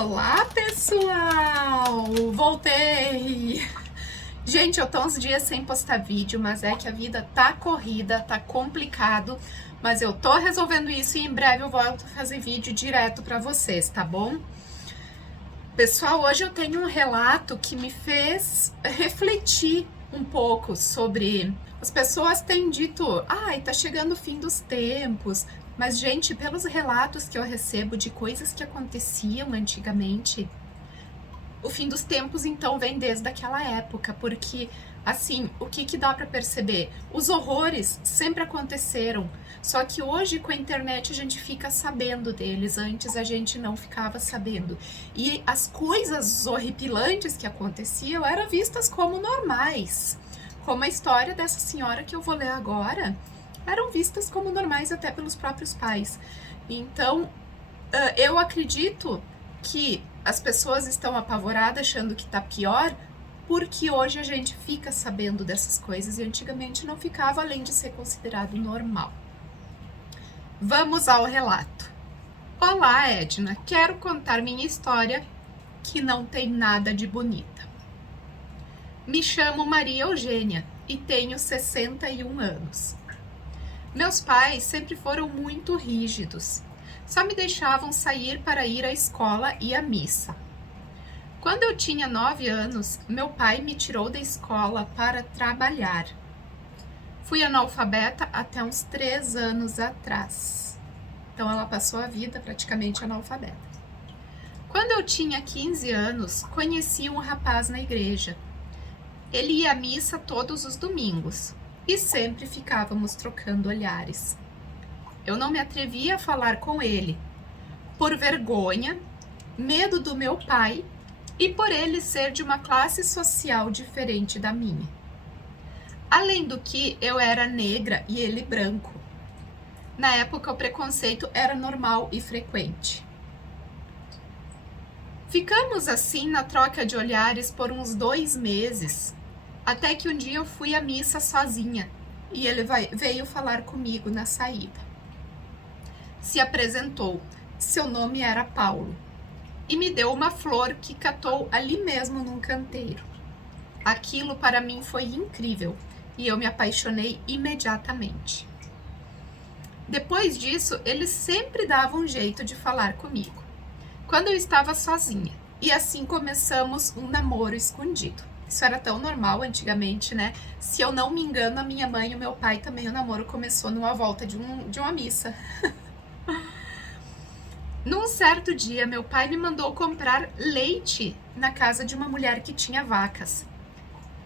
Olá, pessoal! Voltei! Gente, eu tô uns dias sem postar vídeo, mas é que a vida tá corrida, tá complicado, mas eu tô resolvendo isso e em breve eu volto a fazer vídeo direto pra vocês, tá bom? Pessoal, hoje eu tenho um relato que me fez refletir um pouco sobre... As pessoas têm dito, ai, tá chegando o fim dos tempos, mas, gente, pelos relatos que eu recebo de coisas que aconteciam antigamente, o fim dos tempos, então, vem desde aquela época, porque, assim, o que dá para perceber? Os horrores sempre aconteceram, só que hoje, com a internet, a gente fica sabendo deles, antes a gente não ficava sabendo. E as coisas horripilantes que aconteciam eram vistas como normais, como a história dessa senhora que eu vou ler agora, eram vistas como normais até pelos próprios pais. Então, eu acredito que as pessoas estão apavoradas achando que tá pior, porque hoje a gente fica sabendo dessas coisas e antigamente não ficava, além de ser considerado normal. Vamos ao relato. Olá, Edna, quero contar minha história que não tem nada de bonita. Me chamo Maria Eugênia e tenho 61 anos. Meus pais sempre foram muito rígidos. Só me deixavam sair para ir à escola e à missa. Quando eu tinha 9 anos, meu pai me tirou da escola para trabalhar. Fui analfabeta até uns 3 anos atrás. Então ela passou a vida praticamente analfabeta. Quando eu tinha 15 anos, conheci um rapaz na igreja. Ele ia à missa todos os domingos e sempre ficávamos trocando olhares. Eu não me atrevia a falar com ele, por vergonha, medo do meu pai e por ele ser de uma classe social diferente da minha. Além do que, eu era negra e ele branco. Na época, o preconceito era normal e frequente. Ficamos assim na troca de olhares por uns 2 meses, até que um dia eu fui à missa sozinha e ele veio falar comigo na saída. Se apresentou, seu nome era Paulo, e me deu uma flor que catou ali mesmo num canteiro. Aquilo para mim foi incrível e eu me apaixonei imediatamente. Depois disso, ele sempre dava um jeito de falar comigo, quando eu estava sozinha, e assim começamos um namoro escondido. Isso era tão normal antigamente, né? Se eu não me engano, a minha mãe e o meu pai também, o namoro começou numa volta de uma missa. Num certo dia, meu pai me mandou comprar leite na casa de uma mulher que tinha vacas.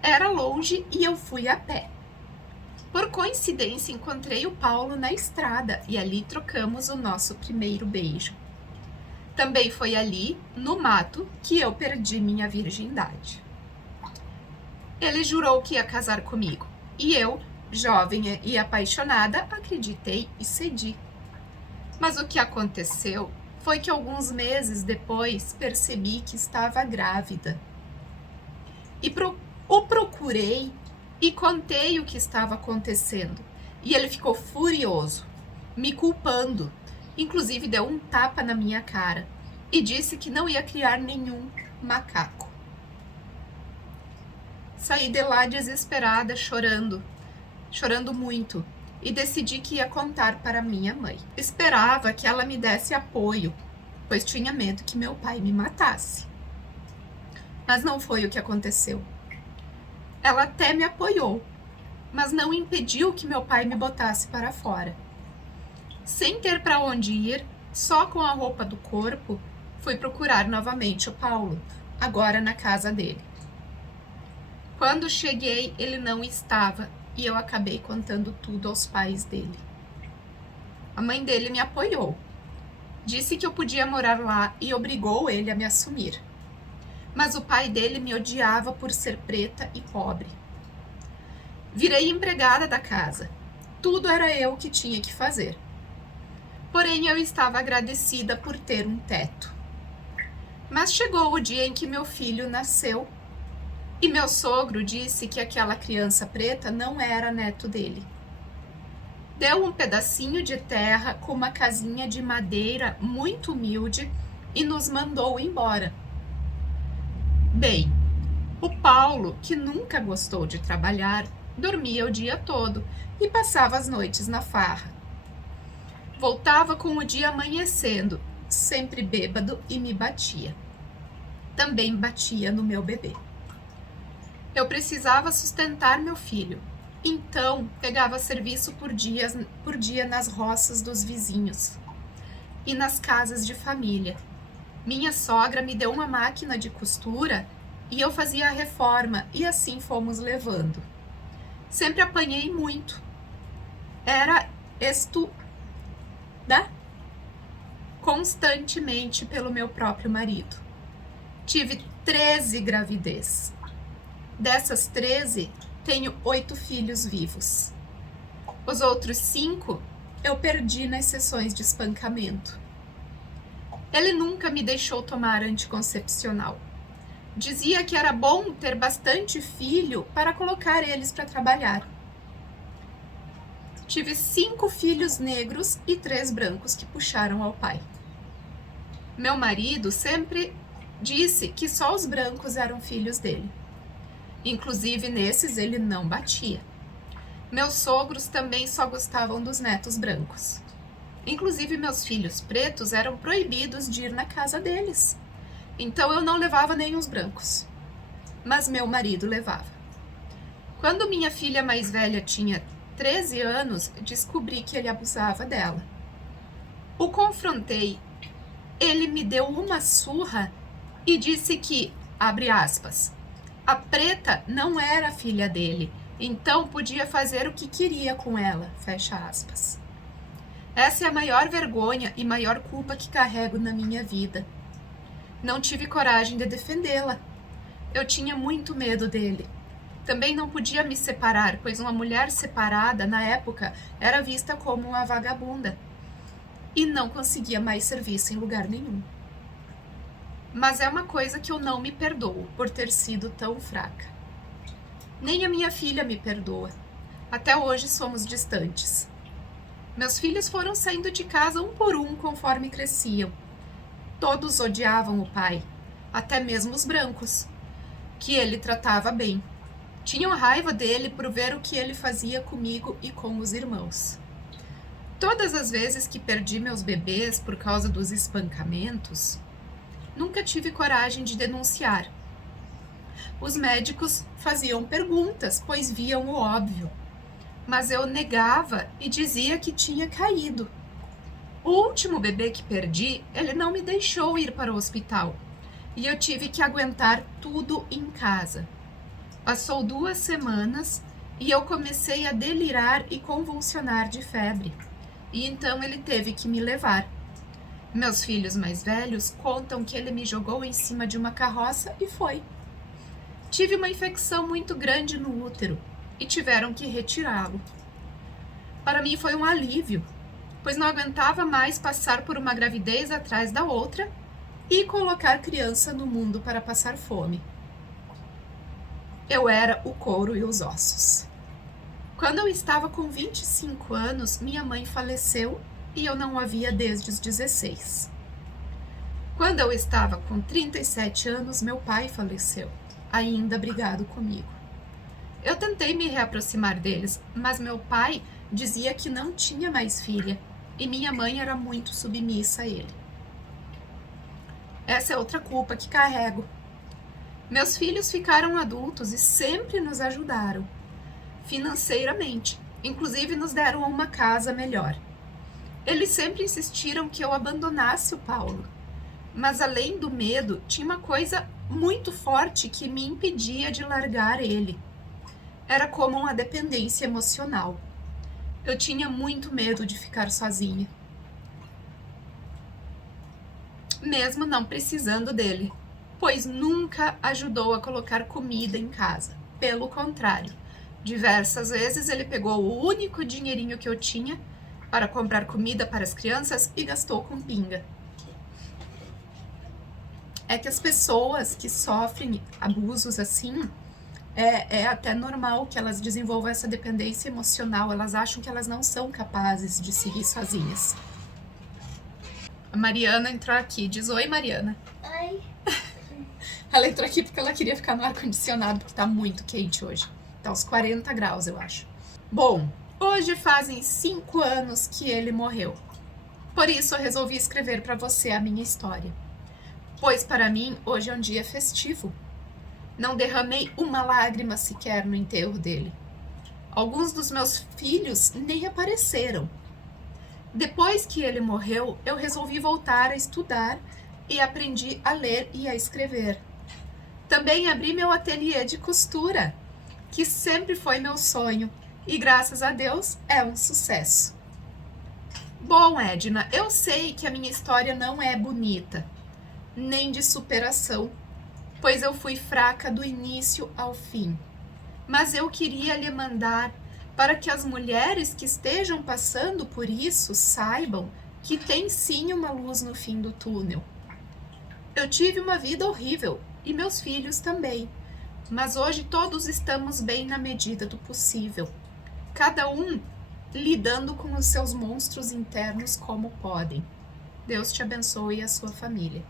Era longe e eu fui a pé. Por coincidência, encontrei o Paulo na estrada e ali trocamos o nosso primeiro beijo. Também foi ali, no mato, que eu perdi minha virgindade. Ele jurou que ia casar comigo e eu, jovem e apaixonada, acreditei e cedi. Mas o que aconteceu foi que alguns meses depois percebi que estava grávida. E o procurei e contei o que estava acontecendo. E ele ficou furioso, me culpando. Inclusive deu um tapa na minha cara e disse que não ia criar nenhum macaco. Saí de lá desesperada, chorando muito, e decidi que ia contar para minha mãe. Esperava que ela me desse apoio, pois tinha medo que meu pai me matasse. Mas não foi o que aconteceu. Ela até me apoiou, mas não impediu que meu pai me botasse para fora. Sem ter para onde ir, só com a roupa do corpo, fui procurar novamente o Paulo, agora na casa dele. Quando cheguei, ele não estava e eu acabei contando tudo aos pais dele. A mãe dele me apoiou. Disse que eu podia morar lá e obrigou ele a me assumir. Mas o pai dele me odiava por ser preta e pobre. Virei empregada da casa. Tudo era eu que tinha que fazer. Porém, eu estava agradecida por ter um teto. Mas chegou o dia em que meu filho nasceu e meu sogro disse que aquela criança preta não era neto dele. Deu um pedacinho de terra com uma casinha de madeira muito humilde e nos mandou embora. Bem, o Paulo, que nunca gostou de trabalhar, dormia o dia todo e passava as noites na farra. Voltava com o dia amanhecendo, sempre bêbado, e me batia. Também batia no meu bebê. Eu precisava sustentar meu filho, então pegava serviço por dia nas roças dos vizinhos e nas casas de família. Minha sogra me deu uma máquina de costura e eu fazia a reforma, e assim fomos levando. Sempre apanhei muito. Era constantemente pelo meu próprio marido. Tive 13 gravidez. Dessas 13, tenho 8 filhos vivos. Os outros 5 eu perdi nas sessões de espancamento. Ele nunca me deixou tomar anticoncepcional. Dizia que era bom ter bastante filho para colocar eles para trabalhar. Tive 5 filhos negros e 3 brancos que puxaram ao pai. Meu marido sempre disse que só os brancos eram filhos dele. Inclusive, nesses ele não batia. Meus sogros também só gostavam dos netos brancos. Inclusive, meus filhos pretos eram proibidos de ir na casa deles. Então, eu não levava nem os brancos. Mas meu marido levava. Quando minha filha mais velha tinha 13 anos, descobri que ele abusava dela. O confrontei. Ele me deu uma surra e disse que, abre aspas, a preta não era filha dele, então podia fazer o que queria com ela, fecha aspas. Essa é a maior vergonha e maior culpa que carrego na minha vida. Não tive coragem de defendê-la. Eu tinha muito medo dele. Também não podia me separar, pois uma mulher separada, na época, era vista como uma vagabunda. E não conseguia mais serviço em lugar nenhum. Mas é uma coisa que eu não me perdoo por ter sido tão fraca. Nem a minha filha me perdoa. Até hoje somos distantes. Meus filhos foram saindo de casa um por um conforme cresciam. Todos odiavam o pai, até mesmo os brancos, que ele tratava bem. Tinham raiva dele por ver o que ele fazia comigo e com os irmãos. Todas as vezes que perdi meus bebês por causa dos espancamentos, nunca tive coragem de denunciar. Os médicos faziam perguntas, pois viam o óbvio, mas eu negava e dizia que tinha caído. O último bebê que perdi, ele não me deixou ir para o hospital e eu tive que aguentar tudo em casa. Passou 2 semanas e eu comecei a delirar e convulsionar de febre, e então ele teve que me levar. Meus filhos mais velhos contam que ele me jogou em cima de uma carroça e foi. Tive uma infecção muito grande no útero e tiveram que retirá-lo. Para mim foi um alívio, pois não aguentava mais passar por uma gravidez atrás da outra e colocar criança no mundo para passar fome. Eu era o couro e os ossos. Quando eu estava com 25 anos, minha mãe faleceu e eu não a via desde os 16. Quando eu estava com 37 anos, meu pai faleceu, ainda brigado comigo. Eu tentei me reaproximar deles, mas meu pai dizia que não tinha mais filha e minha mãe era muito submissa a ele. Essa é outra culpa que carrego. Meus filhos ficaram adultos e sempre nos ajudaram financeiramente, inclusive nos deram uma casa melhor. Eles sempre insistiram que eu abandonasse o Paulo, mas além do medo, tinha uma coisa muito forte que me impedia de largar ele. Era como uma dependência emocional. Eu tinha muito medo de ficar sozinha, mesmo não precisando dele, pois nunca ajudou a colocar comida em casa. Pelo contrário, diversas vezes ele pegou o único dinheirinho que eu tinha para comprar comida para as crianças e gastou com pinga. É que as pessoas que sofrem abusos assim, é até normal que elas desenvolvam essa dependência emocional. Elas acham que elas não são capazes de seguir sozinhas. A Mariana entrou aqui. Diz oi, Mariana. Oi. Ela entrou aqui porque ela queria ficar no ar-condicionado, porque tá muito quente hoje. Tá uns 40 graus, eu acho. Bom, hoje fazem 5 anos que ele morreu. Por isso eu resolvi escrever para você a minha história. Pois para mim, hoje é um dia festivo. Não derramei uma lágrima sequer no enterro dele. Alguns dos meus filhos nem apareceram. Depois que ele morreu, eu resolvi voltar a estudar e aprendi a ler e a escrever. Também abri meu ateliê de costura, que sempre foi meu sonho, e graças a Deus é um sucesso. Bom, Edna, eu sei que a minha história não é bonita, nem de superação, pois eu fui fraca do início ao fim. Mas eu queria lhe mandar para que as mulheres que estejam passando por isso saibam que tem sim uma luz no fim do túnel. Eu tive uma vida horrível e meus filhos também, mas hoje todos estamos bem na medida do possível, cada um lidando com os seus monstros internos como podem. Deus te abençoe e a sua família.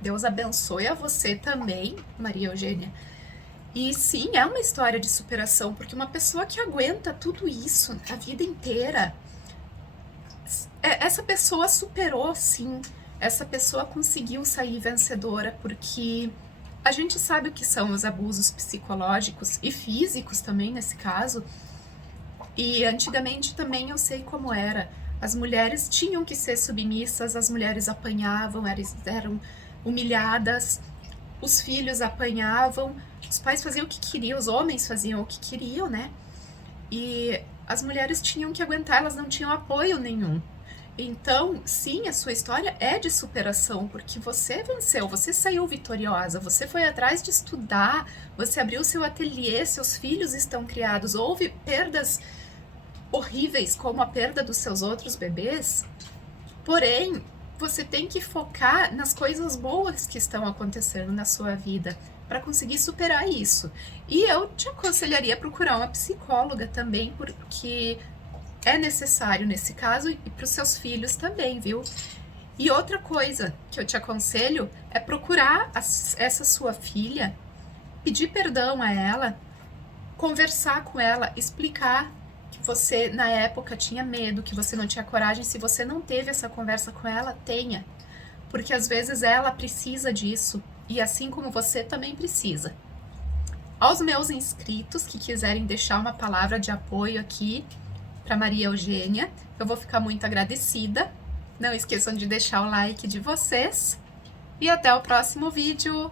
Deus abençoe a você também, Maria Eugênia. E sim, é uma história de superação, porque uma pessoa que aguenta tudo isso a vida inteira, essa pessoa superou, sim. Essa pessoa conseguiu sair vencedora, porque a gente sabe o que são os abusos psicológicos e físicos também, nesse caso. E antigamente também eu sei como era. As mulheres tinham que ser submissas, as mulheres apanhavam, eram humilhadas, os filhos apanhavam, os pais faziam o que queriam, os homens faziam o que queriam, né? E as mulheres tinham que aguentar, elas não tinham apoio nenhum. Então, sim, a sua história é de superação, porque você venceu, você saiu vitoriosa, você foi atrás de estudar, você abriu seu ateliê, seus filhos estão criados, houve perdas horríveis, como a perda dos seus outros bebês, porém, você tem que focar nas coisas boas que estão acontecendo na sua vida para conseguir superar isso. E eu te aconselharia a procurar uma psicóloga também, porque é necessário nesse caso e para os seus filhos também, viu? E outra coisa que eu te aconselho é procurar essa sua filha, pedir perdão a ela, conversar com ela, explicar que você na época tinha medo, que você não tinha coragem. Se você não teve essa conversa com ela, tenha, porque às vezes ela precisa disso e assim como você também precisa. Aos meus inscritos que quiserem deixar uma palavra de apoio aqui para Maria Eugênia, eu vou ficar muito agradecida. Não esqueçam de deixar o like de vocês e até o próximo vídeo.